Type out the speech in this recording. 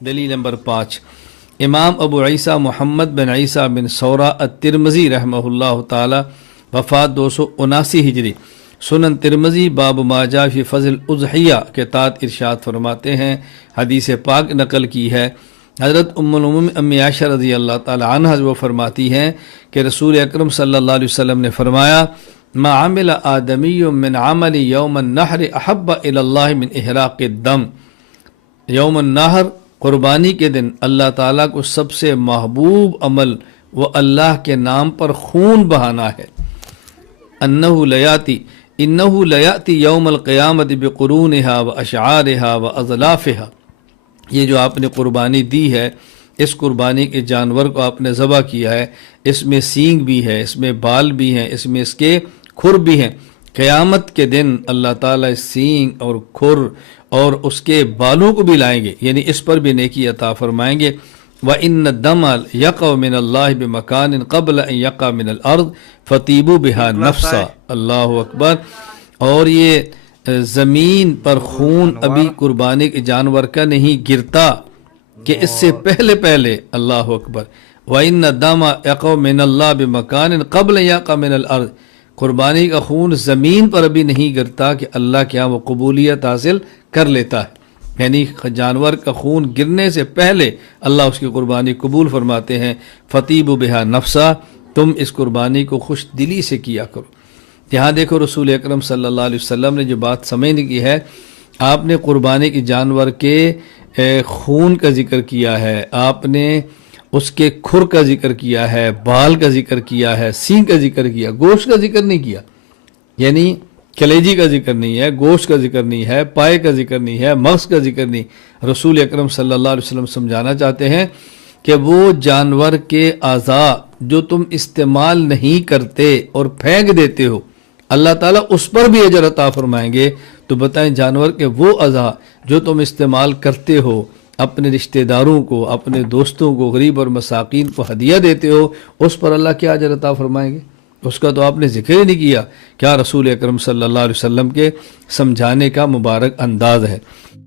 دلیل نمبر 5، امام ابو عیسیٰ محمد بن عیسیٰ بن سورہ الترمذی رحمہ اللہ تعالی، وفات 279 ہجری، سنن ترمذی باب ما جاء فی فضل الاضحیہ کے تحت ارشاد فرماتے ہیں، حدیث پاک نقل کی ہے حضرت ام المؤمنین امی عائشہ رضی اللہ تعالی عنہا، وہ فرماتی ہیں کہ رسول اکرم صلی اللہ علیہ وسلم نے فرمایا، ما عمل آدمی من عمل یوم النحر احب الی اللہ من احراق الدم۔ یوم النحر، قربانی کے دن، اللہ تعالیٰ کو سب سے محبوب عمل وہ اللہ کے نام پر خون بہانا ہے۔ انہ لیاتی یوم القیامت بقرونہا و اشعارہا و اضلافہا، یہ جو آپ نے قربانی دی ہے، اس قربانی کے جانور کو آپ نے ذبح کیا ہے، اس میں سینگ بھی ہے، اس میں بال بھی ہیں، اس میں اس کے کھر بھی ہیں۔ قیامت کے دن اللہ تعالیٰ سینگ اور کھر اور اس کے بالوں کو بھی لائیں گے، یعنی اس پر بھی نیکی عطا فرمائیں گے۔ وَإِنَّ الدَّمَ يَقَعُ مِنَ اللَّهِ بِمَكَانٍ قَبْلَ أَن يَقَعَ مِنَ الْأَرْضِ فَطِيبُوا بِهَا نَفْسًا۔ اللہ اکبر۔ اور یہ زمین پر خون ابھی قربانی کے جانور کا نہیں گرتا کہ اس سے پہلے اللہ اکبر۔ وَإِنَّ الدَّمَ يَقَعُ مِنَ اللَّهِ بِمَكَانٍ قَبْلَ أَن يَقَعَ مِنَ الْأَرْضِ، قربانی کا خون زمین پر ابھی نہیں گرتا کہ اللہ کے ہاں وہ قبولیت حاصل کر لیتا ہے، یعنی جانور کا خون گرنے سے پہلے اللہ اس کی قربانی قبول فرماتے ہیں۔ فطیبوا بہا نفسا، تم اس قربانی کو خوش دلی سے کیا کرو۔ یہاں دیکھو رسول اکرم صلی اللہ علیہ وسلم نے جو بات سمجھنے کی ہے، آپ نے قربانی کی جانور کے خون کا ذکر کیا ہے، آپ نے اس کے کھر کا ذکر کیا ہے، بال کا ذکر کیا ہے، سینگ کا ذکر کیا، گوشت کا ذکر نہیں کیا، یعنی کلیجی کا ذکر نہیں ہے، گوشت کا ذکر نہیں ہے، پائے کا ذکر نہیں ہے، مغز کا ذکر نہیں۔ رسول اکرم صلی اللہ علیہ وسلم سمجھانا چاہتے ہیں کہ وہ جانور کے اعضاء جو تم استعمال نہیں کرتے اور پھینک دیتے ہو، اللہ تعالیٰ اس پر بھی اجر عطا فرمائیں گے۔ تو بتائیں جانور کے وہ اعضاء جو تم استعمال کرتے ہو، اپنے رشتہ داروں کو، اپنے دوستوں کو، غریب اور مساکین کو ہدیہ دیتے ہو، اس پر اللہ کیا اجر عطا فرمائیں گے؟ اس کا تو آپ نے ذکر ہی نہیں کیا۔ کیا رسول اکرم صلی اللہ علیہ وسلم کے سمجھانے کا مبارک انداز ہے۔